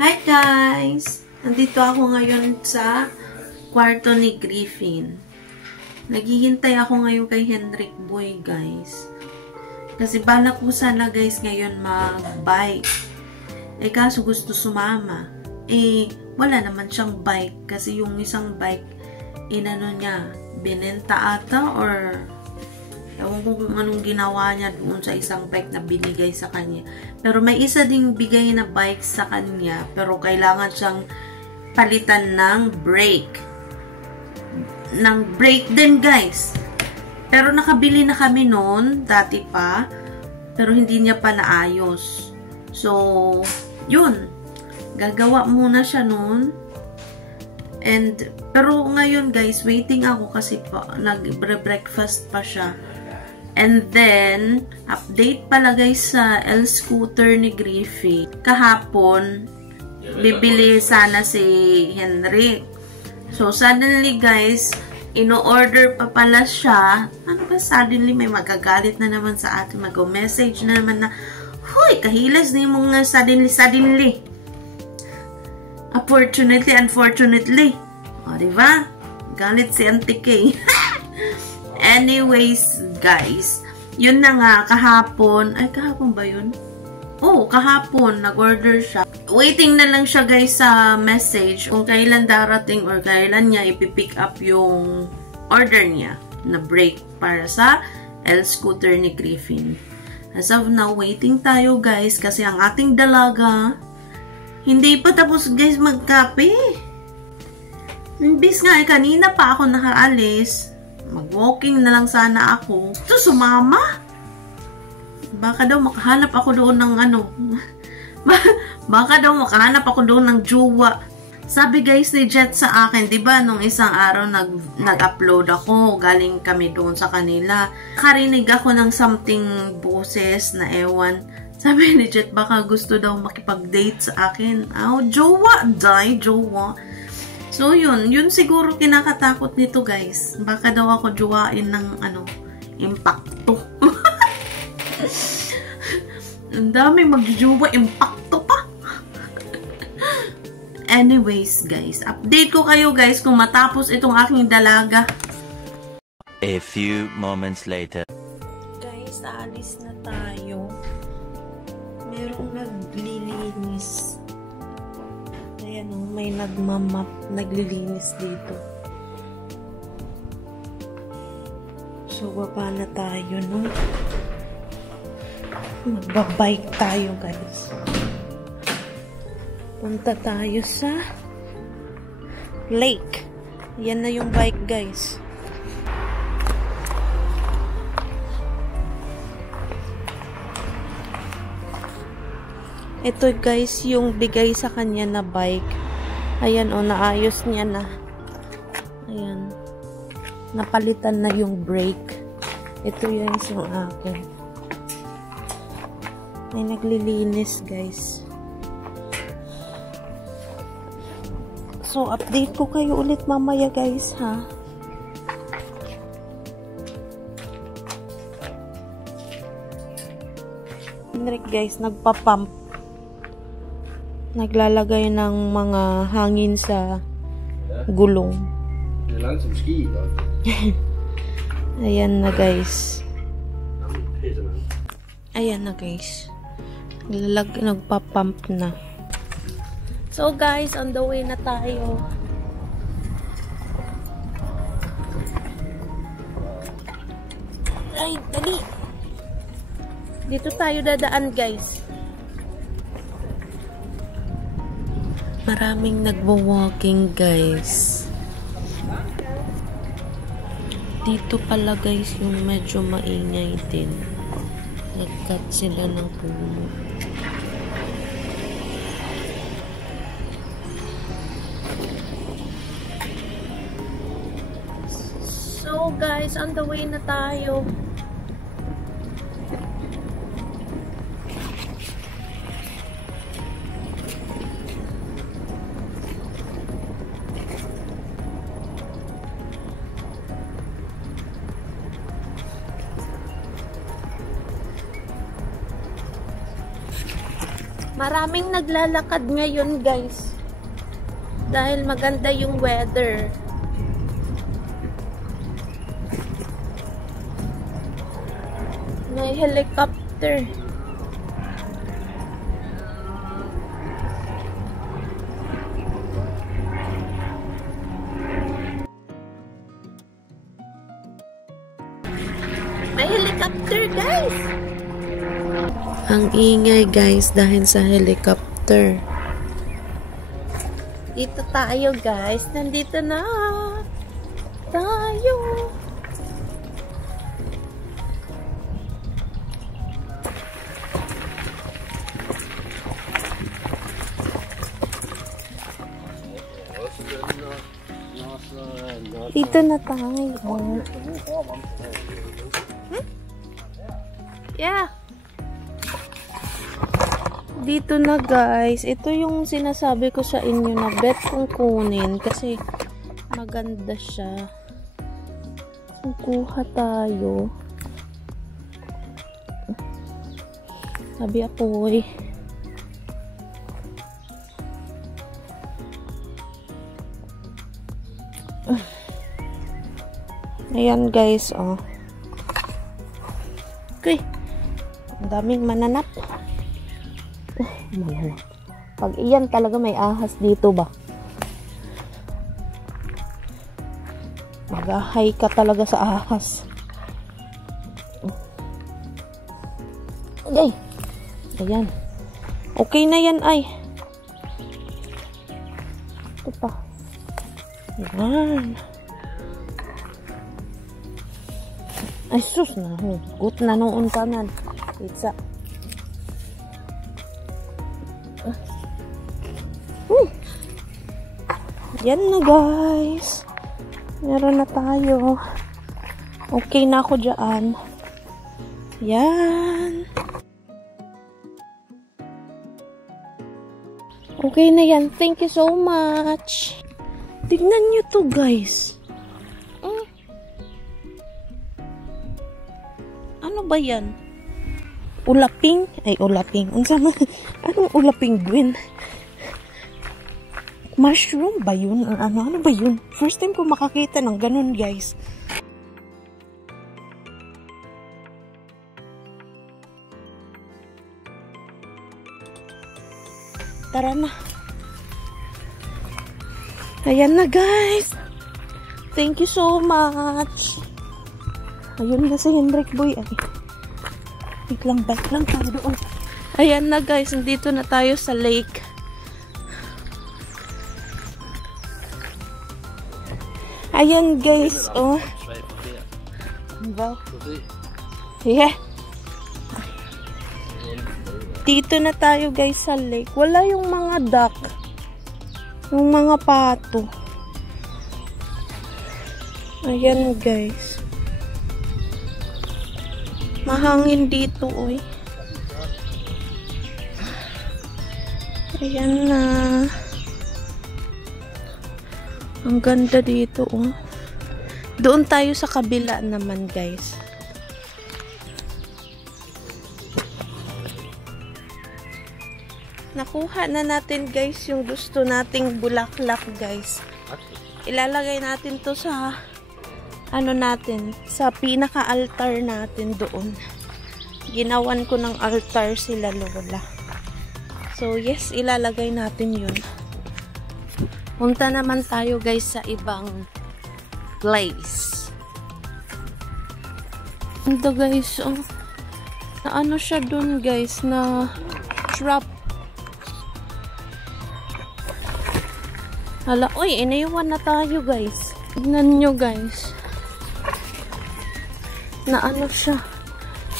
Hi guys! Nandito ako ngayon sa kwarto ni Griffin. Naghihintay ako ngayon kay Hendrik Boy guys. Kasi balak ko sana guys ngayon mag-bike. Kaso gusto sumama. Wala naman siyang bike. Kasi yung isang bike, inano niya, binenta ata or ewan ko kung anong ginawa niya doon sa isang bike na binigay sa kanya. Pero may isa ding bigay na bike sa kanya. Pero kailangan siyang palitan ng brake. Ng brake din guys. Pero nakabili na kami noon, dati pa. Pero hindi niya pa naayos. So, yun. Gagawa muna siya noon. Pero ngayon guys, waiting ako kasi pa, nag-breakfast pa siya. And then, update pala guys sa L-scooter ni Griffin. Kahapon, bibili sana si Henrik. So, suddenly guys, ino-order pa pala siya. Ano ba suddenly? May magagalit na naman sa atin. Mag-message na naman na, huy, kahilas na yung mga suddenly. Unfortunately. O, diba? Galit si Auntie Kay. Anyways, guys, yun na nga, kahapon ba yun? Oo, kahapon, nag-order siya. Waiting na lang siya, guys, sa message kung kailan darating or kailan niya ipipick up yung order niya na brake para sa L-scooter ni Griffin. As of now, waiting tayo, guys, kasi ang ating dalaga, hindi pa tapos, guys, magkape. Imbis nga, kanina pa ako nakaalis. Mag-walking na lang sana ako. Ito, sumama. Baka daw makahanap ako doon ng ano. Baka daw makahanap ako doon ng jowa. Sabi guys ni Jet sa akin, diba nung isang araw nag-upload ako. Galing kami doon sa kanila. Karinig ako ng something boses na ewan. Sabi ni Jet, baka gusto daw makipag-date sa akin. Jowa. So, yun siguro kinakatakot nito, guys. Baka daw ako jowain ng, impacto. Ang dami magjowa, impacto pa. Anyways, guys, update ko kayo, guys, kung matapos itong aking dalaga. A few moments later. Guys, aalis na tayo. Merong naglilinis. Ayan o, may nagmamap, naglilinis dito. So, baba na tayo, no? Magbabike tayo, guys. Punta tayo sa lake. Yan na yung bike, guys. Ito guys, yung bigay sa kanya na bike. Ayan o, naayos niya na. Ayan. Napalitan na yung brake. Ito yung akin. Ay, naglilinis guys. So, update ko kayo ulit mamaya guys, ha? Henrik guys, nagpa-pump. Naglalagay ng mga hangin sa gulong. Ayan na guys. Ayan na guys. Nagpa-pump na. So guys, on the way na tayo. Ay, dali. Dito tayo dadaan guys. Maraming nagwo-walking guys. Dito pala guys yung medyo maingay din. Nag-cut sila ng puno. So guys, on the way na tayo. Maraming naglalakad ngayon, guys. Dahil maganda yung weather. May helicopter. May helicopter, guys! Ang ingay, guys, dahil sa helicopter. Dito tayo, guys. Nandito na tayo. Dito na tayo. Yeah. Dito na, guys. Ito yung sinasabi ko sa inyo na bet kong kunin kasi maganda siya. Kukuha tayo. Sabi ako eh. Ayan, guys, oh. Okay. Ang daming mananap. Mananap. Pag iyan talaga may ahas dito ba? Mag-ahay ka talaga sa ahas. Okay. Ayan. Okay na yan, ay. Ito pa. Ayan. Ay, sus na. Hugot na noon pa man. Pizza. Yan na, guys. Meron na tayo. Okay na ako dyan. Yan. Okay na yan. Thank you so much. Tignan nyo to, guys. Ano ba yan? Ulaping? Ay, ulaping. Anong ulaping, Gwen? Mushroom ba yun? Ano ba yun? First time ko makakita ng ganun, guys. Tara na. Ayan na, guys. Thank you so much. Ayun na si Hendrik Boy. Ay. Bike lang tayo doon. Ayan na, guys. Nandito na tayo sa lake. Ayan, guys. Oh. Yeah. Dito na tayo, guys, sa lake. Wala yung mga duck. Yung mga pato. Ayan, guys. Mahangin dito, oy. Ayan na. Ang ganda dito, oh. Doon tayo sa kabila naman, guys. Nakuha na natin, guys, yung gusto nating bulaklak, guys. Ilalagay natin to sa ano natin, sa pinaka-altar natin doon. Ginawan ko ng altar sila lola. So, yes, ilalagay natin yun. Punta naman tayo, guys, sa ibang place. Ito, guys, oh. Na ano siya dun, guys, na trap. Hala, uy, iniwan na tayo, guys. Tignan nyo, guys. Na ano siya,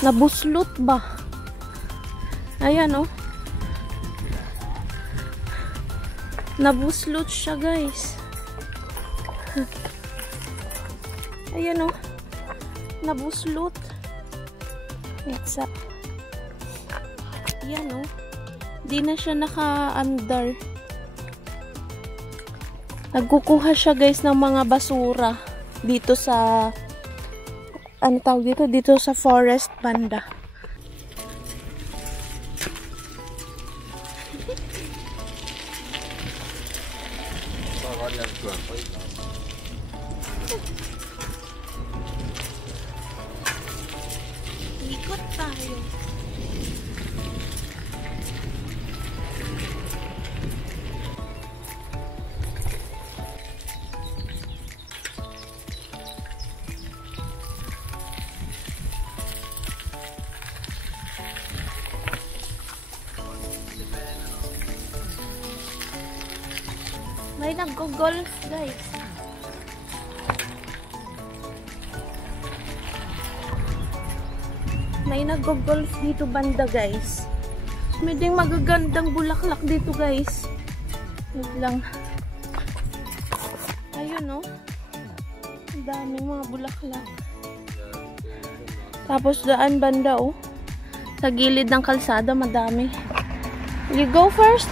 nabuslot ba? Ayan, oh. Nabuslot siya, guys. Ayan, oh. Nabuslot. Etsa. Ayan, oh. Di na siya naka-andar. Nagkukuha siya, guys, ng mga basura dito sa ano tawag dito? Dito sa forest banda. Ikot tayo. May nag-golf, guys. May nag-golf dito banda, guys. May ding magagandang bulaklak dito, guys. Wait lang. Ayun, oh. Ang daming mga bulaklak. Tapos daan banda, oh. Sa gilid ng kalsada, madami. You go first?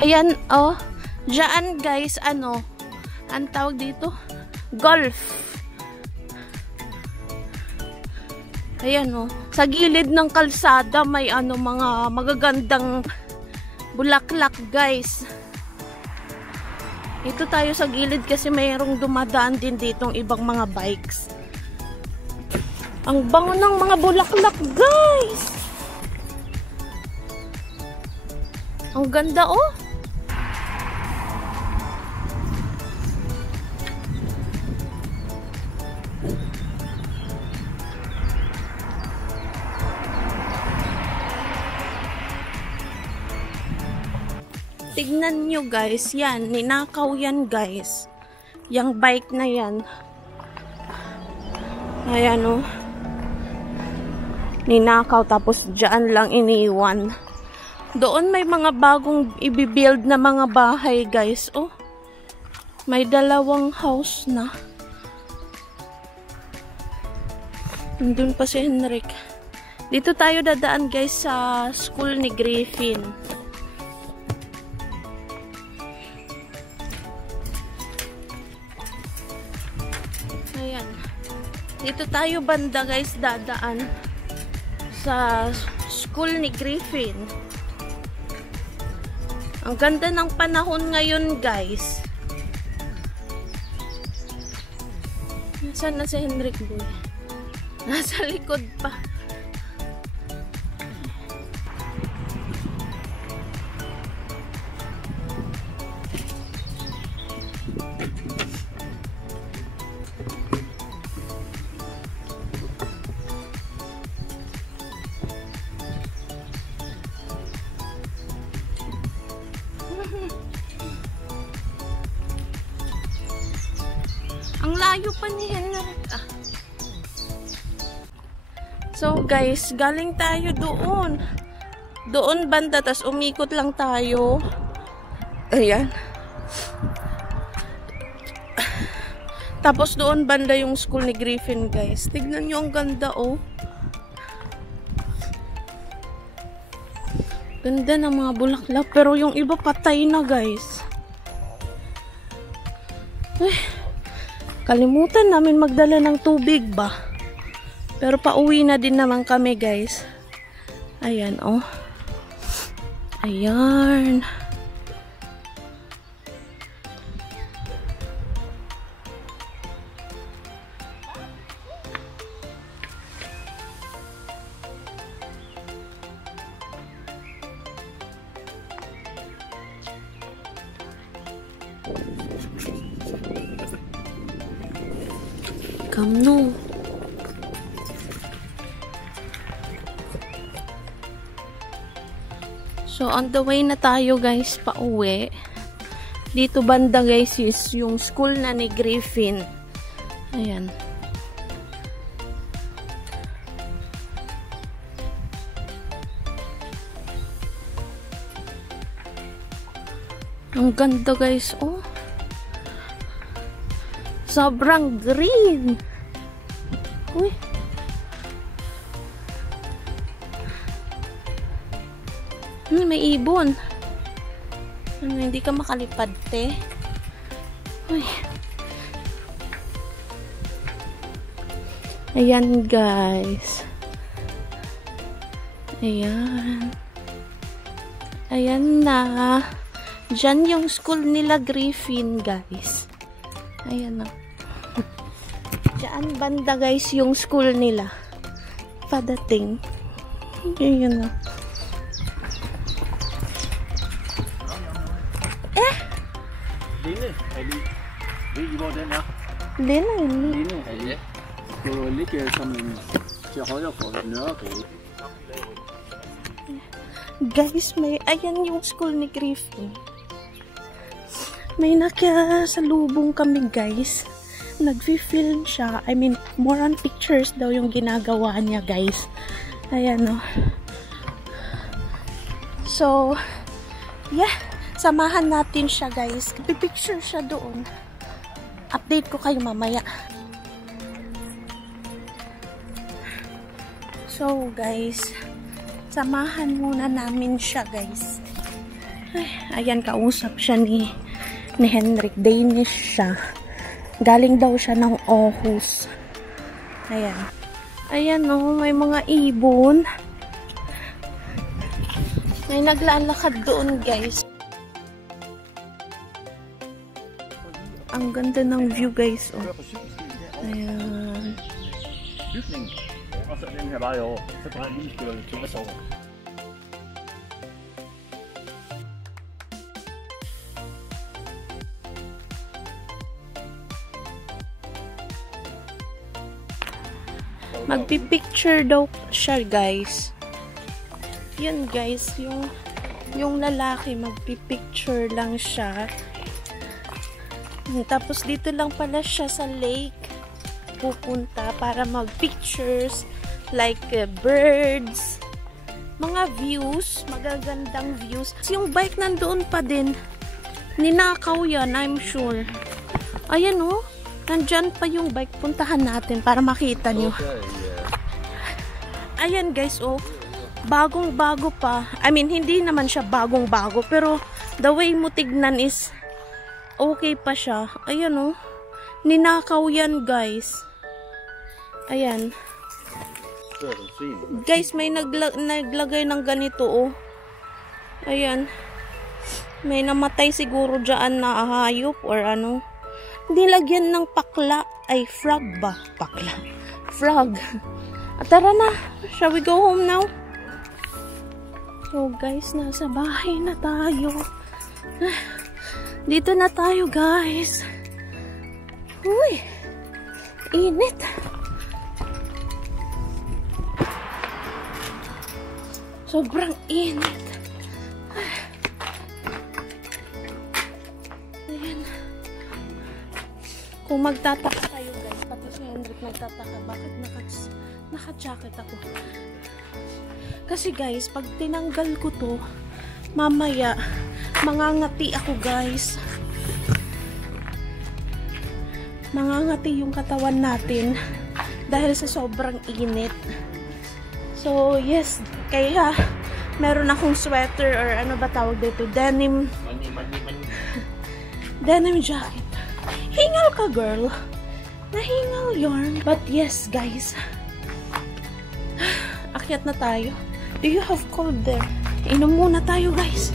Ayan, oh. Diyan, guys, ano, ang tawag dito? Golf. Ayan, oh. Sa gilid ng kalsada, may ano, mga magagandang bulaklak, guys. Ito tayo sa gilid kasi mayroong dumadaan din ditong ibang mga bikes. Ang bango ng mga bulaklak, guys. Ang ganda, oh. Tignan nyo, guys, yan, ninakaw yan, guys. Yang bike na yan. Ayan, oh. Ninakaw, tapos dyan lang iniwan. Doon may mga bagong ibibuild na mga bahay, guys, oh. May 2 house na. Nandun pa si Henrik. Dito tayo dadaan, guys, sa school ni Griffin. Dito tayo banda, guys, dadaan sa school ni Griffin. Ang ganda ng panahon ngayon, guys. Nasaan na si Henrik Boy? Nasa likod pa. Ang layo pa ni Henrik. So, guys, galing tayo doon. Doon banda, tas umikot lang tayo. Ayan. Tapos doon banda yung school ni Griffin, guys. Tignan nyo, ang ganda, oh. Ganda ng mga bulaklak. Pero yung iba patay na, guys. Uy. Kalimutan namin magdala ng tubig ba? Pero pauwi na din naman kami, guys. Ayan, oh. Ayan. No. So, on the way na tayo, guys, pauwi. Dito banda, guys, is yung school na ni Griffin. Ayan. Ang ganda, guys, oh. Sobrang green. Uy. May ibon. Hindi ka makalipad, te. Uy. Ayan, guys. Ayan. Ayan na. Diyan yung school nila Griffin, guys. Ayan o. Diyan banda, guys, yung school nila. Padating. Ayan o. Guys, ayan yung school ni Griffin. May nakasalubong kami, guys. Nag-film siya. I mean, more on pictures daw yung ginagawa niya, guys. Ayan o. So, yeah. Samahan natin siya, guys. Pipicture siya doon. Update ko kayo mamaya. So, guys, samahan muna namin siya, guys. Ay, ayan, kausap siya ni Henrik. Danish siya. Galing daw siya ng Aarhus. Ayan. Ayan, oh, may mga ibon. May naglalakad doon, guys. Ang ganda ng view, guys. Oh. Ayan. Magpipicture daw siya, guys. Yun, guys. Yung lalaki, magpipicture lang siya. Tapos dito lang pala siya sa lake pupunta para mag-pictures like birds, mga views, magagandang views. Yung bike nandoon pa din. Ninakaw yan, I'm sure. Ayan oh, nandyan pa yung bike. Puntahan natin para makita nyo. Ayan guys, oh, bagong-bago pa. I mean, hindi naman siya bagong-bago, pero the way mo tignan is okay pa siya. Ayan oh. Ninakaw yan, guys. Ayan. Guys, may naglagay ng ganito oh. Ayan. May namatay siguro dyan na hayop or ano. Nilagyan ng pakla. Ay, frog ba? Pakla. Frog. Tara na. Shall we go home now? So, guys, nasa bahay na tayo. Dito na tayo, guys. Uy, init. Sobrang init. Ayan. Kung magtataka tayo, guys, pati si Henrik nagtataka, bakit naka-jacket ako? Kasi, guys, pag tinanggal ko to, mamaya, mangangati ako, guys. Mangangati yung katawan natin dahil sa sobrang init. So, yes, kaya meron akong sweater or ano ba tawag dito? Denim. Denim jacket. Hingal ka, girl. Nahingal yarn. But yes, guys. Akyat na tayo. Do you have cold there? Inom muna tayo, guys.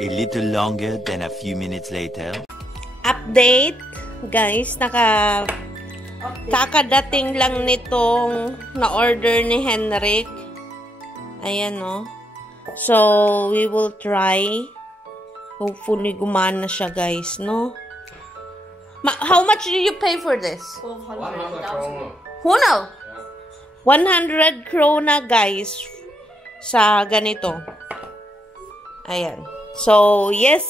A little longer than a few minutes later. Update, guys. Kakadating lang nitong na-order ni Henrik. Ayan, no? So, we will try. Hopefully, gumana siya, guys, no? How much did you pay for this? 100 krona. 100 krona, guys, sa ganito. Ayan. So, yes.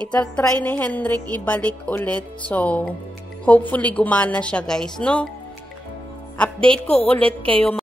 Ita-try ni Henrik ibalik ulit. So, hopefully gumana siya, guys, no? Update ko ulit kayo